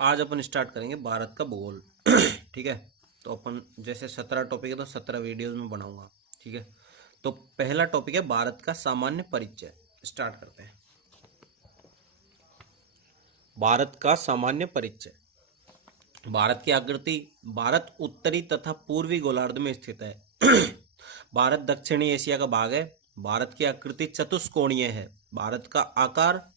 आज अपन स्टार्ट करेंगे भारत का भूगोल। ठीक है। तो अपन जैसे 17 टॉपिक है तो 17 वीडियोस में बनाऊंगा। ठीक है। तो पहला टॉपिक है भारत का सामान्य परिचय। स्टार्ट करते हैं। भारत का सामान्य परिचय। भारत की आकृति। भारत उत्तरी तथा पूर्वी गोलार्ध में स्थित है। भारत दक्षिणी एशिया का भाग है। भारत की आकृति चतुष्कोणीय है। भारत का आकार,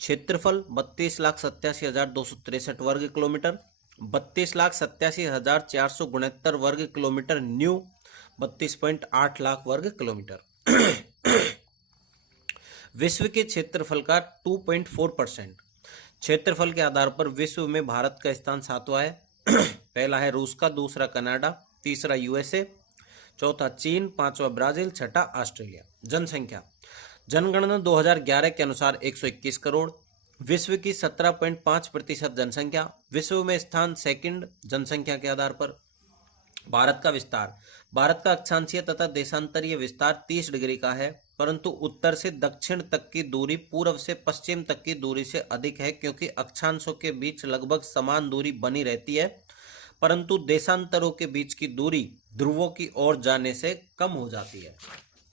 क्षेत्रफल 32,87,263 वर्ग किलोमीटर, 32,87,469 वर्ग किलोमीटर न्यू, 32.8 लाख वर्ग किलोमीटर। विश्व के क्षेत्रफल का 2.4%। क्षेत्रफल के आधार पर विश्व में भारत का स्थान 7वां है। पहला है रूस का, दूसरा कनाडा, तीसरा यूएसए, चौथा चीन, पांचवा ब्राजील, छठा ऑस्ट्रेलिया। जनसंख्या। जनगणना 2011 के अनुसार 121 करोड़। विश्व की 17.5% जनसंख्या। विश्व में स्थान सेकंड जनसंख्या के आधार पर। भारत का विस्तार। भारत का अक्षांशीय तथा देशांतरीय विस्तार 30 डिग्री का है, परंतु उत्तर से दक्षिण तक की दूरी पूर्व से पश्चिम तक की दूरी से अधिक है, क्योंकि अक्षांशों के बीच लगभग समान दूरी बनी रहती है, परंतु देशांतरों के बीच की दूरी ध्रुवों की ओर जाने से कम हो जाती है।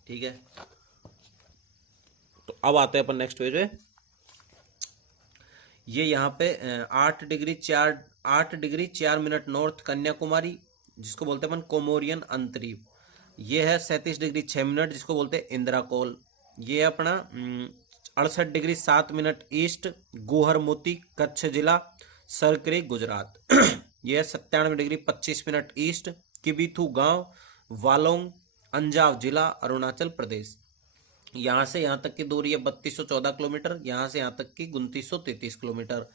ठीक है। तो अब आते हैं अपन नेक्स्ट पेज पे। ये यहाँ पे 8 डिग्री 4 मिनट नॉर्थ कन्याकुमारी, जिसको बोलते हैं अपन कोमोरियन अंतरीप। ये है 37 डिग्री 6 मिनट, जिसको बोलते हैं इंदिराकोल। ये अपना 68 डिग्री 7 मिनट ईस्ट गुहरमोती, कच्छ जिला, सरकरी, गुजरात। यह है 97 डिग्री 25 मिनट ईस्ट किबीथू गांव, वालोंग, अंजाव जिला, अरुणाचल प्रदेश। यहाँ से यहाँ तक की दूरी है 3214 किलोमीटर। यहाँ से यहाँ तक की 2933 किलोमीटर।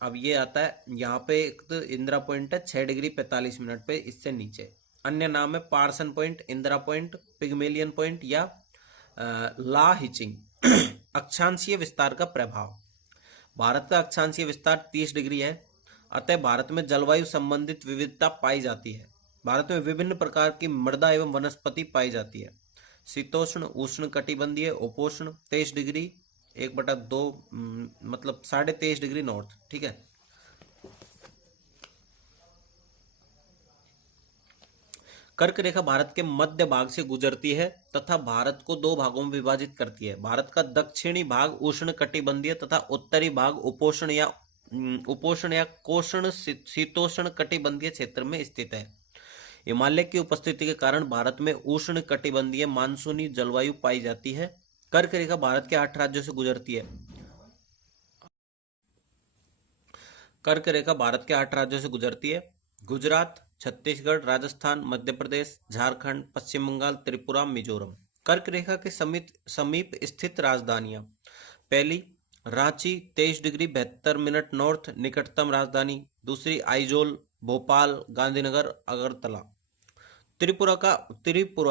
अब ये आता है यहाँ पे एक तो इंदिरा पॉइंट है 6 डिग्री 45 मिनट पे, इससे नीचे। अन्य नाम है Parson point, Indira point, Pygmalion point या ला हिचिंग। अक्षांशीय विस्तार का प्रभाव। भारत का अक्षांशीय विस्तार 30 डिग्री है, अतः भारत में जलवायु संबंधित विविधता पाई जाती है। भारत में विभिन्न प्रकार की मृदा एवं वनस्पति पाई जाती है। शीतोष्ण, उष्ण कटिबंधीय, उपोष्ण 23 डिग्री 1/2 मतलब 23.5 डिग्री नॉर्थ। ठीक है। कर्क रेखा भारत के मध्य भाग से गुजरती है तथा भारत को दो भागों में विभाजित करती है। भारत का दक्षिणी भाग उष्ण कटिबंधीय तथा उत्तरी भाग उपोष्ण या कोष्ण शीतोष्ण कटिबंधीय क्षेत्र में स्थित है। हिमालय की उपस्थिति के कारण भारत में उष्ण कटिबंधीय मानसूनी जलवायु पाई जाती है। कर्क रेखा भारत के 8 राज्यों से गुजरती है। कर्क रेखा भारत के 8 राज्यों से गुजरती है। गुजरात, छत्तीसगढ़, राजस्थान, मध्य प्रदेश, झारखंड, पश्चिम बंगाल, त्रिपुरा, मिजोरम। कर्क रेखा के समीप स्थित राजधानियां। पहली रांची 23 डिग्री 72 मिनट नॉर्थ निकटतम राजधानी। दूसरी आइजोल, भोपाल, गांधीनगर, अगरतला। त्रिपुरा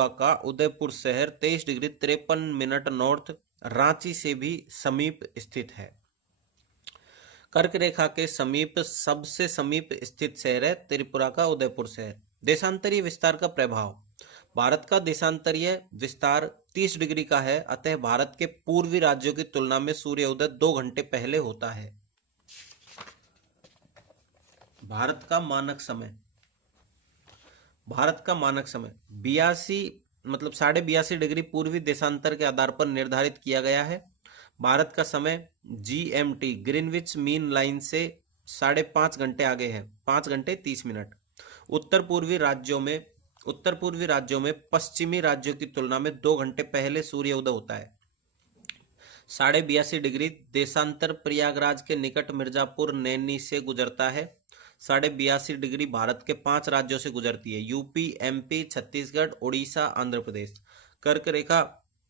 का उदयपुर शहर 23 डिग्री 53 मिनट नॉर्थ रांची से भी समीप स्थित है। कर्क रेखा के सबसे समीप स्थित शहर है त्रिपुरा का उदयपुर शहर। देशांतरीय विस्तार का प्रभाव। भारत का देशांतरीय विस्तार 30 डिग्री का है, अतः भारत के पूर्वी राज्यों की तुलना में सूर्योदय 2 घंटे पहले होता है। भारत का मानक समय। भारत का मानक समय 82 डिग्री पूर्वी देशांतर के आधार पर निर्धारित किया गया है। भारत का समय GMT ग्रीनविच मीन लाइन से 5.5 घंटे आगे है, 5 घंटे 30 मिनट। उत्तर पूर्वी राज्यों में पश्चिमी राज्यों की तुलना में 2 घंटे पहले सूर्योदय होता है। 82.5 डिग्री देशांतर प्रयागराज के निकट मिर्जापुर नैनी से गुजरता है। 82.5 डिग्री भारत के 5 राज्यों से गुजरती है, यूपी, MP, छत्तीसगढ़, उड़ीसा, आंध्र प्रदेश। कर्क रेखा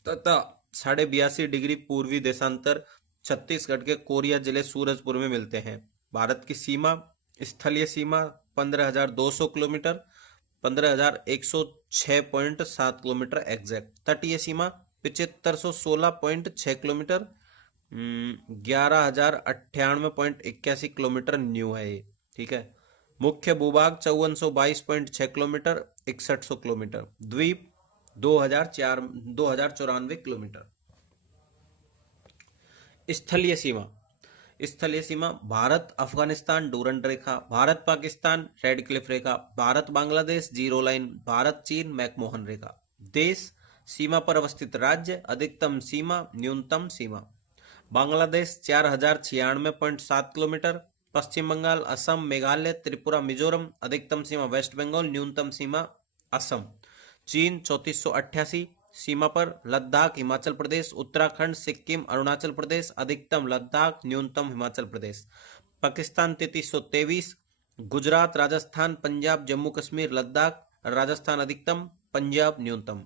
तथा 82.5 डिग्री पूर्वी देशांतर छत्तीसगढ़ के कोरिया जिले सूरजपुर में मिलते हैं। भारत की सीमा। स्थलीय सीमा 15,200 किलोमीटर, 15,106.7 किलोमीटर एग्जैक्ट। तटीय सीमा 7516.6 किलोमीटर, 11,098.81 किलोमीटर न्यू है ये। ठीक है। मुख्य भूभाग 5422.6 किलोमीटर, 6100 किलोमीटर। द्वीप 2,094 किलोमीटर। स्थलीय सीमा। स्थलीय सीमा भारत अफगानिस्तान डूरंड रेखा, भारत पाकिस्तान रेड क्लिफ रेखा, भारत बांग्लादेश जीरो लाइन, भारत चीन मैकमोहन रेखा। देश सीमा पर अवस्थित राज्य अधिकतम सीमा न्यूनतम सीमा बांग्लादेश 4096.7 किलोमीटर, पश्चिम बंगाल असम मेघालय त्रिपुरा मिजोरम अधिकतम सीमा वेस्ट बंगाल न्यूनतम सीमा असम। चीन 3488 सीमा पर, लद्दाख हिमाचल प्रदेश उत्तराखंड सिक्किम अरुणाचल प्रदेश अधिकतम लद्दाख न्यूनतम हिमाचल प्रदेश। पाकिस्तान 3323 गुजरात राजस्थान पंजाब जम्मू कश्मीर लद्दाख राजस्थान अधिकतम पंजाब न्यूनतम।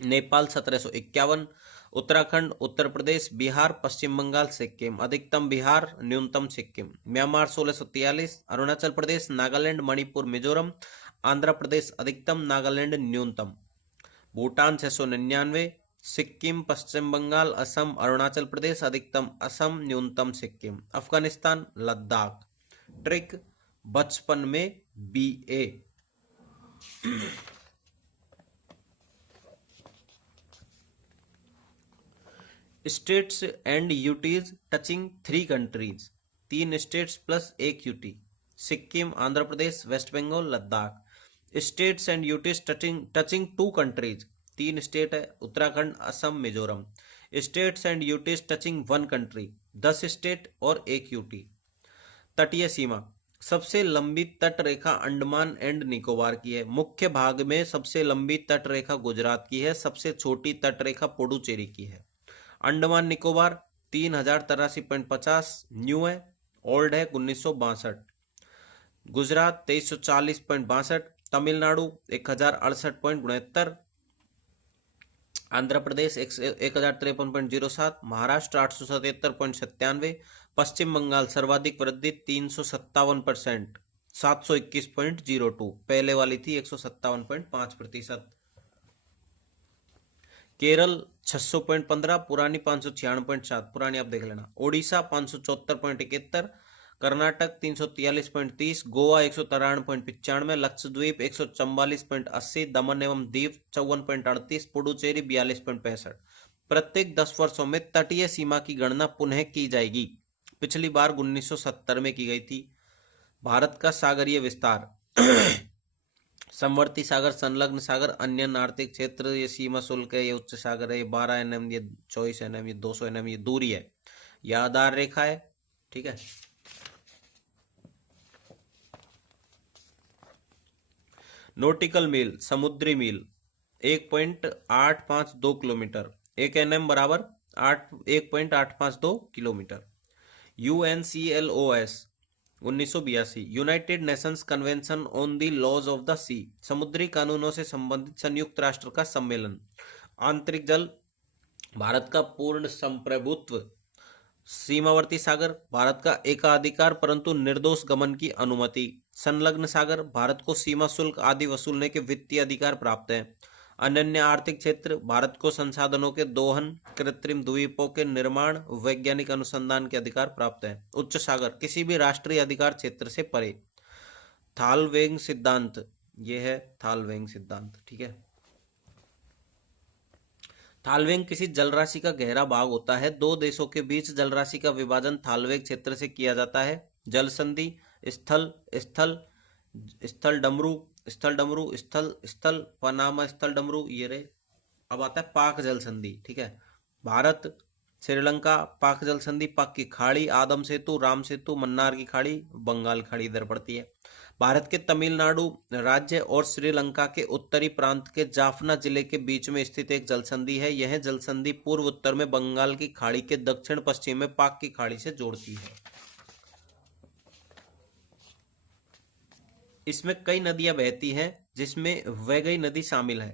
नेपाल 1751 उत्तराखंड उत्तर प्रदेश बिहार पश्चिम बंगाल सिक्किम अधिकतम बिहार न्यूनतम सिक्किम। म्यांमार 1643 अरुणाचल प्रदेश नागालैंड मणिपुर मिजोरम आंध्र प्रदेश अधिकतम नागालैंड न्यूनतम। भूटान 699 सिक्किम पश्चिम बंगाल असम अरुणाचल प्रदेश अधिकतम असम न्यूनतम सिक्किम। अफगानिस्तान लद्दाख। ट्रिक बचपन में BA। States and UTs touching 3 countries, 3 states plus 1 UT, Sikkim Andhra Pradesh West Bengal Ladakh. States and UTs touching 2 countries, 3 state है Uttarakhand Assam Mizoram. States and UTs touching 1 country, 10 state और 1 यूटी। तटीय सीमा सबसे लंबी तट रेखा अंडमान एंड निकोबार की है। मुख्य भाग में सबसे लंबी तट रेखा गुजरात की है, सबसे छोटी तट रेखा पुडुचेरी की है। अंडमान निकोबार 3083.50 न्यू है, ओल्ड है 1962। गुजरात 2340.62, तमिलनाडु 1068.69, आंध्र प्रदेश 1053.07, महाराष्ट्र 877.97, पश्चिम बंगाल सर्वाधिक वृद्धि 357% 721.02, पहले वाली थी 157.5%। केरल 600.15 पुरानी 596.7 पुरानी आप देख लेना। ओडिशा 574.71, कर्नाटक 343.30, गोवा 193.95, लक्षद्वीप 144.80, दमन एवं दीव 54.38, पुडुचेरी 42.65। प्रत्येक 10 वर्षों में तटीय सीमा की गणना पुनः की जाएगी। पिछली बार 1970 में की गई थी। भारत का सागरीय विस्तार समवर्ती सागर संलग्न सागर अन्य आर्थिक क्षेत्र, ये सीमा शुल्क है, ये उच्च सागर है, ये 12 NM, ये 24 NM, ये 200 NM, ये दूरी है, यह आधार रेखा है। ठीक है। नॉटिकल मील समुद्री मील 1.852 किलोमीटर, 1 NM बराबर 1.852 kilometre. UNCLOS 1982 United Nations Convention on the laws of the sea, समुद्री कानूनों से संबंधित संयुक्त राष्ट्र का सम्मेलन। आंतरिक जल भारत का पूर्ण संप्रभुत्व। सीमावर्ती सागर भारत का एकाधिकार परंतु निर्दोष गमन की अनुमति। संलग्न सागर भारत को सीमा शुल्क आदि वसूलने के वित्तीय अधिकार प्राप्त है। अनन्य आर्थिक क्षेत्र भारत को संसाधनों के दोहन कृत्रिम द्वीपों के निर्माण वैज्ञानिक अनुसंधान के अधिकार प्राप्त है। उच्च सागर किसी भी राष्ट्रीय अधिकार क्षेत्र से परे। थालवेंग सिद्धांत, यह है थालवेंग सिद्धांत। ठीक है। थालवेंग किसी जलराशि का गहरा भाग होता है। 2 देशों के बीच जलराशि का विभाजन थालवेग क्षेत्र से किया जाता है। जल संधि स्थल स्थल स्थल डमरू स्थल डमरू स्थल स्थल पनामा स्थल डमरू, ये रहे। अब आता है पाक जल संधि। ठीक है। भारत श्रीलंका पाक जल संधि, पाक की खाड़ी, आदम सेतु, राम सेतु, मन्नार की खाड़ी, बंगाल खाड़ी इधर पड़ती है। भारत के तमिलनाडु राज्य और श्रीलंका के उत्तरी प्रांत के जाफना जिले के बीच में स्थित एक जल संधि है। यह जल संधि पूर्व उत्तर में बंगाल की खाड़ी के दक्षिण पश्चिम में पाक की खाड़ी से जोड़ती है। इसमें कई नदियां बहती हैं जिसमें वैगई नदी शामिल है।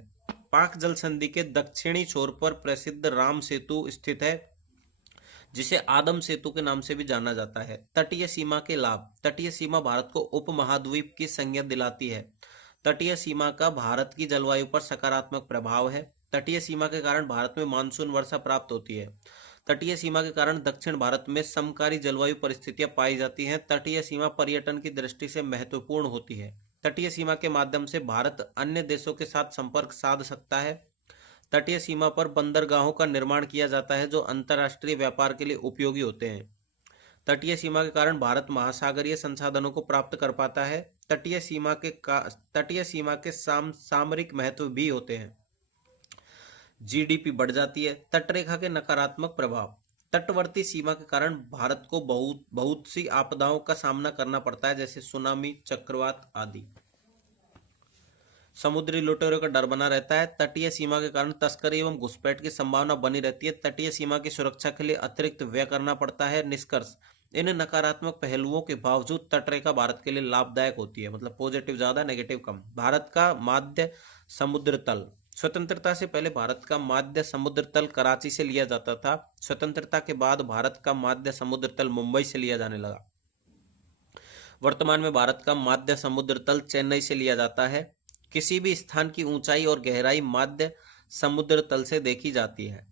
पाक जल संधि के दक्षिणी छोर पर प्रसिद्ध राम सेतु स्थित है, जिसे आदम सेतु के नाम से भी जाना जाता है। तटीय सीमा के लाभ। तटीय सीमा भारत को उपमहाद्वीप की संज्ञा दिलाती है। तटीय सीमा का भारत की जलवायु पर सकारात्मक प्रभाव है। तटीय सीमा के कारण भारत में मानसून वर्षा प्राप्त होती है। तटीय सीमा के कारण दक्षिण भारत में समकारी जलवायु परिस्थितियां पाई जाती हैं। तटीय सीमा पर्यटन की दृष्टि से महत्वपूर्ण होती है। तटीय सीमा के माध्यम से भारत अन्य देशों के साथ संपर्क साध सकता है। तटीय सीमा पर बंदरगाहों का निर्माण किया जाता है जो अंतर्राष्ट्रीय व्यापार के लिए उपयोगी होते हैं। तटीय सीमा के कारण भारत महासागरीय संसाधनों को प्राप्त कर पाता है। तटीय सीमा के सामरिक महत्व भी होते हैं। जीडीपी बढ़ जाती है। तटरेखा के नकारात्मक प्रभाव। तटवर्ती सीमा के कारण भारत को बहुत सी आपदाओं का सामना करना पड़ता है, जैसे सुनामी, चक्रवात आदि। समुद्री लुटेरों का डर बना रहता है। तटीय सीमा के कारण तस्करी एवं घुसपैठ की संभावना बनी रहती है। तटीय सीमा की सुरक्षा के लिए अतिरिक्त व्यय करना पड़ता है। निष्कर्ष, इन नकारात्मक पहलुओं के बावजूद तटरेखा भारत के लिए लाभदायक होती है। मतलब पॉजिटिव ज्यादा, नेगेटिव कम। भारत का माध्य समुद्र तल। स्वतंत्रता से पहले भारत का माध्य समुद्र तल कराची से लिया जाता था। स्वतंत्रता के बाद भारत का माध्य समुद्र तल मुंबई से लिया जाने लगा। वर्तमान में भारत का माध्य समुद्र तल चेन्नई से लिया जाता है। किसी भी स्थान की ऊंचाई और गहराई माध्य समुद्र तल से देखी जाती है।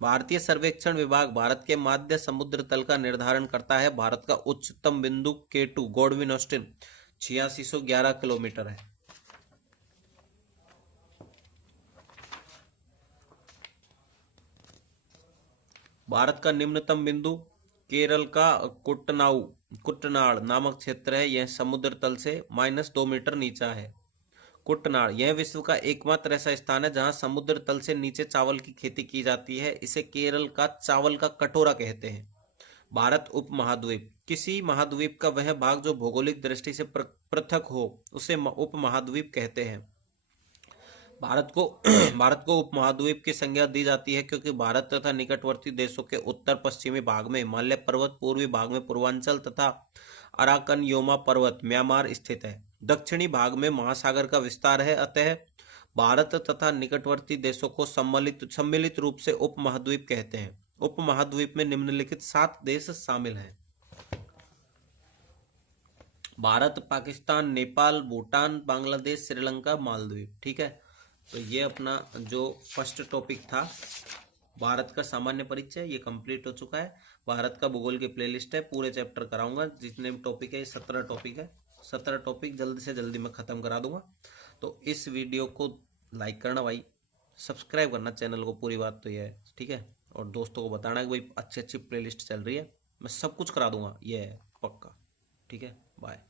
भारतीय सर्वेक्षण विभाग भारत के माध्य समुद्र तल का निर्धारण करता है। भारत का उच्चतम बिंदु K2 गॉडविन ऑस्टिन 8611 किलोमीटर है। भारत का निम्नतम बिंदु केरल का कुट्टनाड़ नामक क्षेत्र है। यह समुद्र तल से -2 मीटर नीचा है। कुट्टनाड़ यह विश्व का एकमात्र ऐसा स्थान है जहां समुद्र तल से नीचे चावल की खेती की जाती है। इसे केरल का चावल का कटोरा कहते हैं। भारत उपमहाद्वीप। किसी महाद्वीप का वह भाग जो भौगोलिक दृष्टि से पृथक हो उसे उपमहाद्वीप कहते हैं। भारत को भारत को उपमहाद्वीप की संज्ञा दी जाती है क्योंकि भारत तथा निकटवर्ती देशों के उत्तर पश्चिमी भाग में हिमालय पर्वत, पूर्वी भाग में पूर्वांचल तथा अराकनयोमा पर्वत म्यांमार स्थित है। दक्षिणी भाग में महासागर का विस्तार है। अतः भारत तथा निकटवर्ती देशों को सम्मिलित रूप से उपमहाद्वीप कहते हैं। उपमहाद्वीप में निम्नलिखित 7 देश शामिल हैं: भारत, पाकिस्तान, नेपाल, भूटान, बांग्लादेश, श्रीलंका, मालदीव। ठीक है, तो ये अपना जो फर्स्ट टॉपिक था भारत का सामान्य परिचय, ये कंप्लीट हो चुका है। भारत का भूगोल की प्लेलिस्ट है, पूरे चैप्टर कराऊंगा। जितने भी टॉपिक है, 17 टॉपिक है। 17 टॉपिक जल्दी से जल्दी मैं ख़त्म करा दूंगा। तो इस वीडियो को लाइक करना भाई, सब्सक्राइब करना चैनल को, पूरी बात तो ये है। ठीक है, और दोस्तों को बताना कि भाई अच्छी अच्छी प्लेलिस्ट चल रही है, मैं सब कुछ करा दूंगा, ये है पक्का। ठीक है, बाय।